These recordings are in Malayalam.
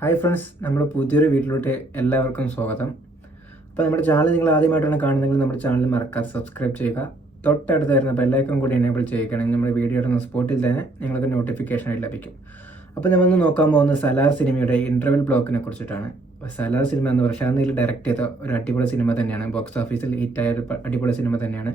ഹായ് ഫ്രണ്ട്സ്, നമ്മുടെ പുതിയൊരു വീട്ടിലോട്ട് എല്ലാവർക്കും സ്വാഗതം. അപ്പോൾ നമ്മുടെ ചാനൽ നിങ്ങൾ ആദ്യമായിട്ടാണ് കാണുന്നതെങ്കിൽ നമ്മുടെ ചാനൽ മറക്കാതെ സബ്സ്ക്രൈബ് ചെയ്യുക. തൊട്ടടുത്ത് വരുന്ന ബെല്ലൈക്കൺ കൂടി എനേബിൾ ചെയ്യുകയാണെങ്കിൽ നമ്മുടെ വീഡിയോ ഇടുന്ന സ്പോട്ടിൽ തന്നെ നിങ്ങൾക്ക് നോട്ടിഫിക്കേഷനായി ലഭിക്കും. അപ്പോൾ നമ്മൾ നോക്കാൻ പോകുന്ന സലാർ സിനിമയുടെ ഇൻ്റർവെൽ ബ്ലോക്കിനെ കുറിച്ചിട്ടാണ്. അപ്പോൾ സലാർ സിനിമ എന്ന് പ്രശാന്ത് നീൽ ഡയറക്റ്റ് ചെയ്ത ഒരു അടിപൊളി സിനിമ തന്നെയാണ്. ബോക്സ് ഓഫീസിൽ ഹിറ്റായ ഒരു അടിപൊളി സിനിമ തന്നെയാണ്.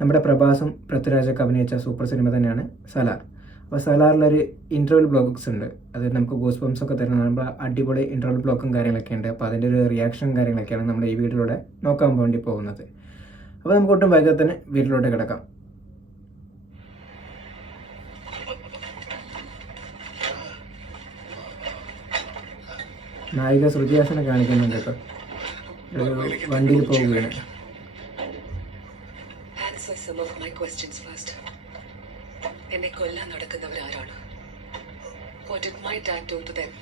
നമ്മുടെ പ്രഭാസും പൃഥ്വിരാജൊക്കെ അഭിനയിച്ച സൂപ്പർ സിനിമ തന്നെയാണ് സലാർ. അപ്പോൾ സലാറിലൊരു ഇൻ്റർവൽ ബ്ലോഗ്സ് ഉണ്ട്. അത് നമുക്ക് ഗൂസ് ബംസ് ഒക്കെ തരുന്ന നമ്മൾ അടിപൊളി ഇൻ്റർവൽ ബ്ലോക്കും കാര്യങ്ങളൊക്കെ ഉണ്ട്. അപ്പോൾ അതിൻ്റെ ഒരു റിയാക്ഷൻ കാര്യങ്ങളൊക്കെയാണ് നമ്മൾ ഈ വീഡിയോയിലൂടെ നോക്കാൻ വേണ്ടി പോകുന്നത്. അപ്പോൾ നമുക്ക് ഒട്ടും വൈകാതെ തന്നെ വീട്ടിലോട്ട് കിടക്കാം. നായിക ശ്രുതിഹാസനെ കാണിക്കുന്നുണ്ട്. ഇപ്പോൾ വണ്ടിയിൽ പോവുകയാണ്. എന്നെ കൊല്ലാൻ നടക്കുന്നവരാരാണ്? What did my dad do to them?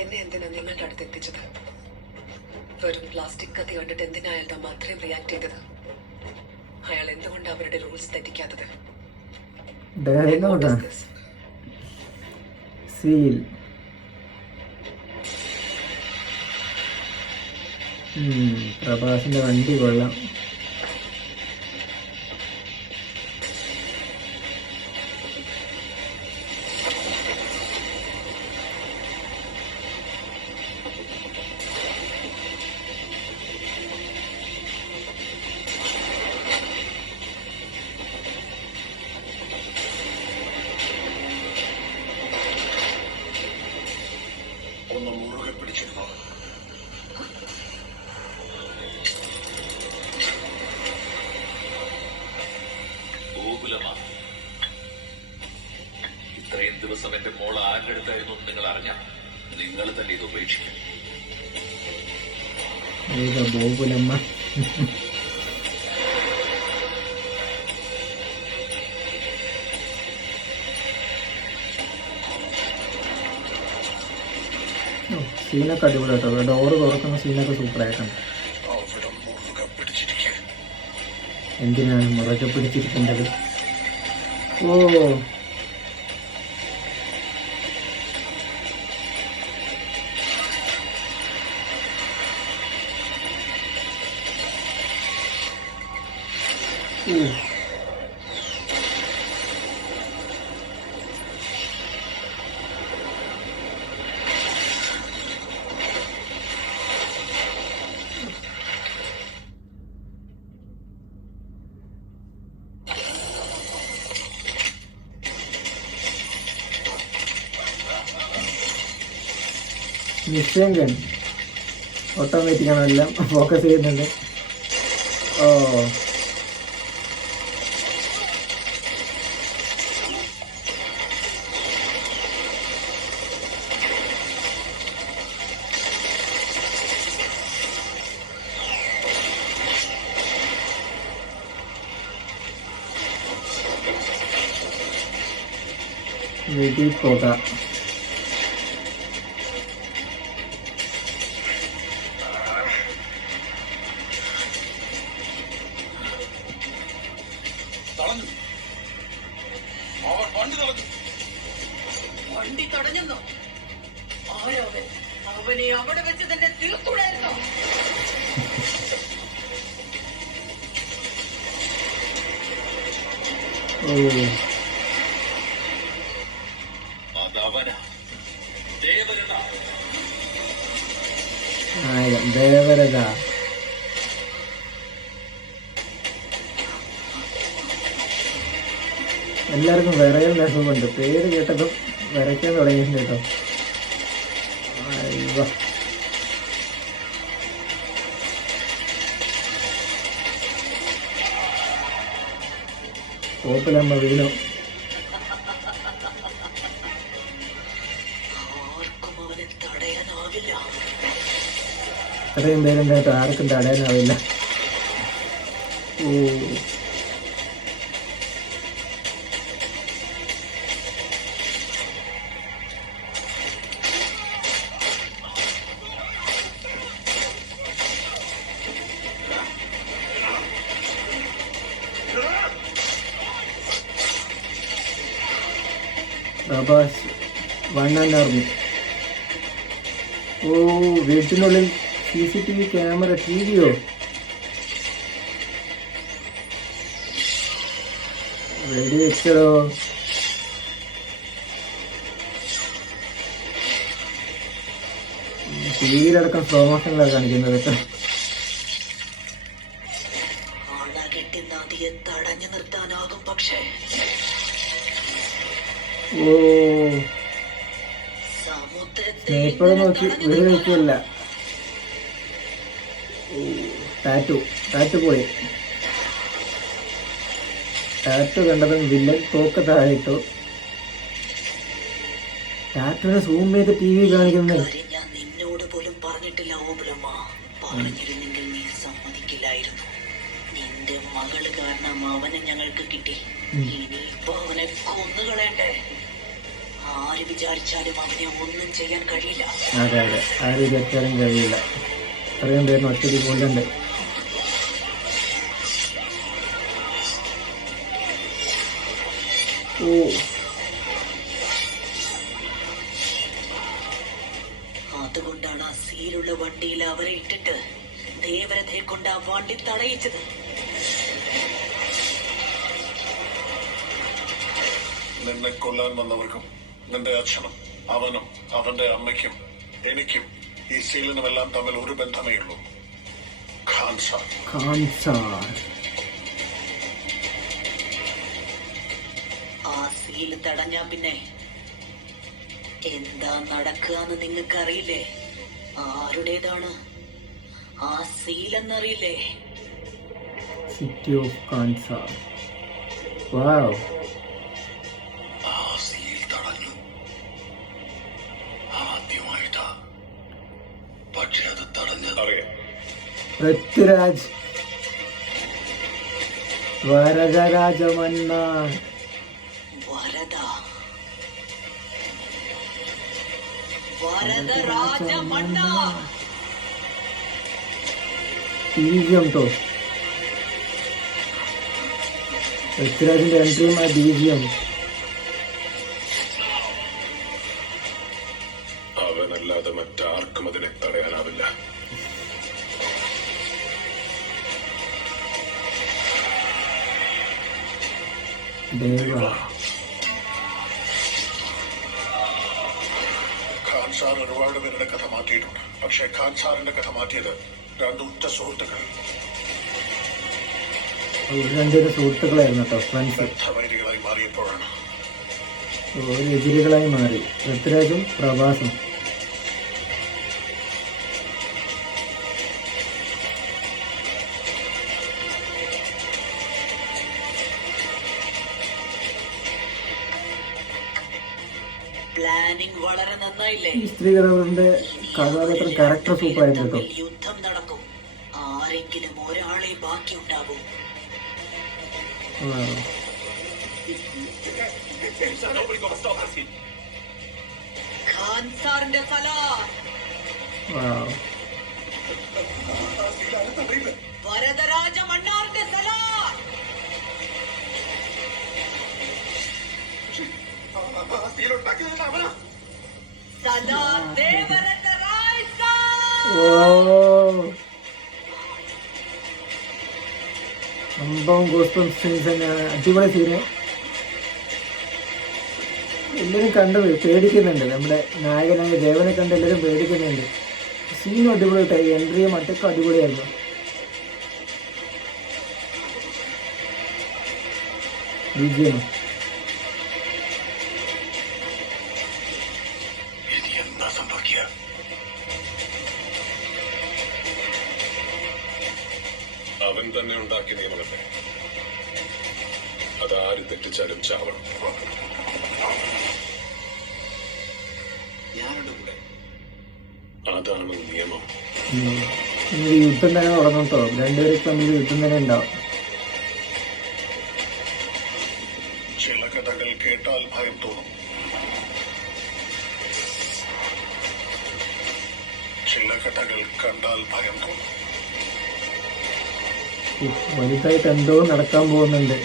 എന്നെ എന്തിനാ നിങ്ങളുടെ അടുത്ത് എത്തിച്ചത്? വെറും പ്ലാസ്റ്റിക് കത്തി കണ്ടിട്ട് എന്തിനാ അയാൾ മാത്രം റിയാക്ട് ചെയ്തത്? അയാൾ എന്തുകൊണ്ട് അവരുടെ റൂൾസ് തെറ്റിക്കാത്തത്? പ്രഭാസിന്റെ വണ്ടി കൊള്ളാം. ഇത്രയും ദിവസം എന്റെ മോൾ ആരുടെ അടുത്തായിരുന്നു നിങ്ങൾ അറിഞ്ഞ നിങ്ങൾ തന്നെ ഇത് ഉപേക്ഷിക്കും. സീനൊക്കെ അടിപൊളി കേട്ടോ. ഡോറ് തുറക്കുന്ന സീനൊക്കെ സൂപ്പറായിട്ടുണ്ട്. എന്തിനാണ് മുറകെ പിടിച്ചിരിക്കേണ്ടത്? ഓ നിശ്ചയം ഓട്ടോമാറ്റിക്കാണ്, എല്ലാം ഫോക്കസ് ചെയ്യുന്നുണ്ട്. ഓ വീട്ടിൽ പോകാം. വണ്ടി തടഞ്ഞെന്നോ? ആരവൻ? അവനെ അവിടെ വെച്ച് തന്നെ തീർക്കൂടായിരുന്നോ? ദേവരത എല്ലാവർക്കും വിറയൽ രസമുണ്ട്. പേര് കേട്ടതും വരയ്ക്കാൻ തുടങ്ങിയിട്ടുണ്ട് കേട്ടോ. കോപ്പിലമ്മ വീണു. ഇത്രയും പേരുണ്ടായിട്ട് ആർക്കും തടയാനാവില്ല. ഓ പ്രഭാസ് വൺ ആൻഡ് ആർമി ഓ, വീട്ടിനുള്ളിൽ CCTV ക്യാമറ, TVയോ? വെടി വെച്ചതോ? TVയിലടക്കം സ്ലോ മോഷനിലാണ് കാണിക്കുന്നത് കേട്ടോ. അണകെട്ടി നദിയെ തടഞ്ഞു നിർത്താനാകും, പക്ഷേ ഓ, സ്നൈപ്പർ നോക്കി വെടി വെക്കല്ല. ടാറ്റു പോയി. ടാറ്റു കണ്ടതും വില്ലൻ തോക്ക് താഴെയിട്ടു. ടാറ്റുവിനെ സൂം ചെയ്ത് TV കാണിക്കുന്നേ. ഞാൻ നിന്നോട് പോലും പറഞ്ഞിട്ടില്ല ഓബുലമ്മ. പറഞ്ഞിരുന്നെങ്കിൽ നീ സമ്മതിക്കില്ലായിരുന്നു. നിന്റെ മകള് കാരണം അവനെ ഞങ്ങൾക്ക് കിട്ടി. ഇനിയിപ്പോ അവനെ കൊന്നുകളയണ്ടേ? ആര് വിചാരിച്ചാലും അവനെ ഒന്നും ചെയ്യാൻ കഴിയില്ല. അതെ, ആര് വിചാരിച്ചാലും കഴിയില്ല. അത്രയും പേരിന് ഒറ്റയ്ക്ക് കൊല്ലണ്ടേ. ഓ, അതുകൊണ്ടാണ് ആ സീലുള്ള വണ്ടിയിൽ അവരെ ഇട്ടിട്ട് ദേവരഥയെ കൊണ്ട് ആ വണ്ടി തടയിച്ചത്. നിന്നെ കൊല്ലാൻ വന്നവർക്കും നിന്റെ അച്ഛനും അവനും അവന്റെ അമ്മയ്ക്കും എനിക്കും ഈ സീലിനുമെല്ലാം തമ്മിൽ ഒരു ബന്ധമേ ഉള്ളൂ. ഖാൻ സാർ. ആ സീല് തടഞ്ഞാ പിന്നെ എന്താ നടക്കുകയെന്ന് നിങ്ങൾക്കറിയില്ലേ? ആരുടേതാണ് ആ സീലെന്നറിയില്ലേ? City of കാൻസാർ. വാവ്. ആ സീൽ തടഞ്ഞു ആദ്യമായിട്ടാ. പക്ഷെ അത് തടഞ്ഞത് അറിയാം. പൃഥ്വിരാജ്, വരദരാജമന്നാർ. വരദരാജമന്ന BGM ട്ടോ. പൃഥ്വിരാജിന്റെ എൻട്രിയും ആ BGM. അവനല്ലാതെ മറ്റാർക്കും അതിനെ തടയാനാവില്ല. ദേവ. ഖാൻ സാർ ഒരുപാട് പേരുടെ കഥ മാറ്റിയിട്ടുണ്ട്. പക്ഷേ ഖാൻ സാറിന്റെ കഥ മാറ്റിയത് രണ്ടുറ്റ സുഹൃത്തുക്കൾ, രണ്ടുപേരും സുഹൃത്തുക്കളായിരുന്നു കേട്ടോ, ഫ്രണ്ട്സ്. ബദ്ധവൈരികളായി മാറിയപ്പോഴാണ്. എതിരികളായി മാറി പൃഥ്വിരാജും പ്രഭാസും. പ്ലാനിംഗ് വളരെ നന്നായില്ലേ? ഈ സ്ത്രീകളുടെ കഥാപാത്രം ക്യാരക്ടർ സൂപ്പർ ആയിരുന്നു കേട്ടോ. യുദ്ധം നടക്കും. ആരെങ്കിലും ഒരാളെ ബാക്കിയുണ്ടാകും. ഖാൻ സാറിന്റെ സലാം. വരദരാജ മണ്ണാറിന്റെ സലാം. സലാം ദേവരഥ റായ് സാർ. സംഭവം ഗോസ്പം സീൻസ് തന്നെയാണ്. അടിപൊളി സീന്. എല്ലാവരും കണ്ട് പേടിക്കുന്നുണ്ട്. നമ്മുടെ നായകനായ ദേവനെ കണ്ട് എല്ലാവരും പേടിക്കുന്നുണ്ട്. സീനും അടിപൊളിയായിട്ടായി. എൻട്രിയും മറ്റൊക്കെ അടിപൊളിയായിരുന്നു. BGM ഇനി എന്താ സംഭവിക്കുക? അവൻ തന്നെ ഉണ്ടാക്കിയ നിയമമല്ലേ, അതാര് തെറ്റിച്ചാലും ചാവണം. ഞാനുണ്ട് കൂടെ. അതാണ് നിയമം. ഇനി യുദ്ധം തന്നെ തുടങ്ങും കേട്ടോ. രണ്ടുപേരും തമ്മിൽ യുദ്ധം തന്നെ ഉണ്ടാവും. ചില കഥകൾ കേട്ടാൽ ഭയം തോന്നും, ചില കഥകൾ കണ്ടാൽ ഭയം തോന്നും. വലുതായിട്ട് എന്തോ നടക്കാൻ പോകുന്നുണ്ട്.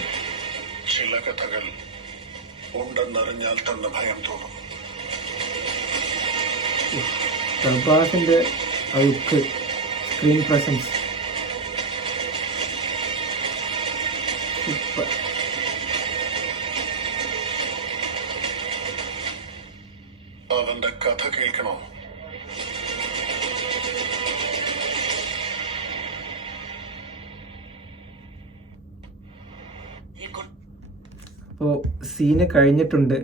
ചില കഥകൾ ഉണ്ടെന്നറിഞ്ഞാൽ തന്നെ ഭയം തോന്നും. പ്രഭാസിൻ്റെ ആ ലുക്ക്, സ്ക്രീൻ പ്രസൻസ് സൂപ്പർ. അവന്റെ കഥ കേൾക്കണോ? അപ്പോൾ സീന് കഴിഞ്ഞിട്ടുണ്ട്,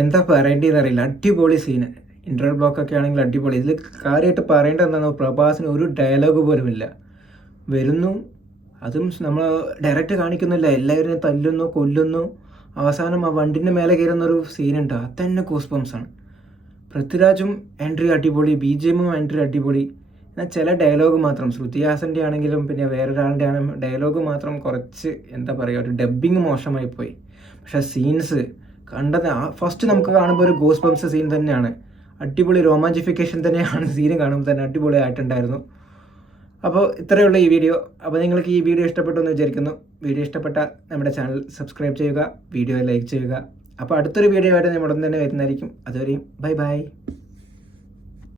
എന്താ പറയേണ്ടതെന്നറിയില്ല. അടിപൊളി സീന്, ഇൻ്റർവൽ ബ്ലോക്കൊക്കെ ആണെങ്കിൽ അടിപൊളി. ഇതിൽ കാര്യമായിട്ട് പറയേണ്ടത് എന്താണോ, പ്രഭാസിന് ഒരു ഡയലോഗ് പോലും ഇല്ല. വരുന്നു, അതും നമ്മൾ ഡയറക്റ്റ് കാണിക്കുന്നില്ല, എല്ലാവരും തല്ലുന്നു, കൊല്ലുന്നു, അവസാനം ആ വണ്ടിൻ്റെ മേലെ കയറുന്നൊരു സീനുണ്ട്, അത് തന്നെ ഗൂസ്ബംസാണ്. പൃഥ്വിരാജും എൻട്രി അടിപൊളി, BGM എൻട്രി അടിപൊളി. എന്നാൽ ചില ഡയലോഗ് മാത്രം, ശ്രുതി ഹാസൻ്റെ ആണെങ്കിലും പിന്നെ വേറൊരാളുടെ ആണെങ്കിലും ഡയലോഗ് മാത്രം കുറച്ച് എന്താ പറയുക, ഒരു ഡബ്ബിങ് മോശമായി പോയി. പക്ഷേ സീൻസ് കണ്ടത് ഫസ്റ്റ് നമുക്ക് കാണുമ്പോൾ ഒരു ഗോസ് ബംസ് സീൻ തന്നെയാണ്, അടിപൊളി റൊമാൻറ്റിഫിക്കേഷൻ തന്നെയാണ് സീന് കാണുമ്പോൾ തന്നെ അടിപൊളി ആയിട്ടുണ്ടായിരുന്നു. അപ്പോൾ ഇത്രയുള്ള ഈ വീഡിയോ. അപ്പോൾ നിങ്ങൾക്ക് ഈ വീഡിയോ ഇഷ്ടപ്പെട്ടു എന്ന് വിചാരിക്കുന്നു. വീഡിയോ ഇഷ്ടപ്പെട്ട നമ്മുടെ ചാനൽ സബ്സ്ക്രൈബ് ചെയ്യുക, വീഡിയോ ലൈക്ക് ചെയ്യുക. അപ്പോൾ അടുത്തൊരു വീഡിയോ ആയിട്ട് നമ്മൾ ഉടൻ തന്നെ വരുന്നതായിരിക്കും. അതുവരെയും ബൈ ബൈ.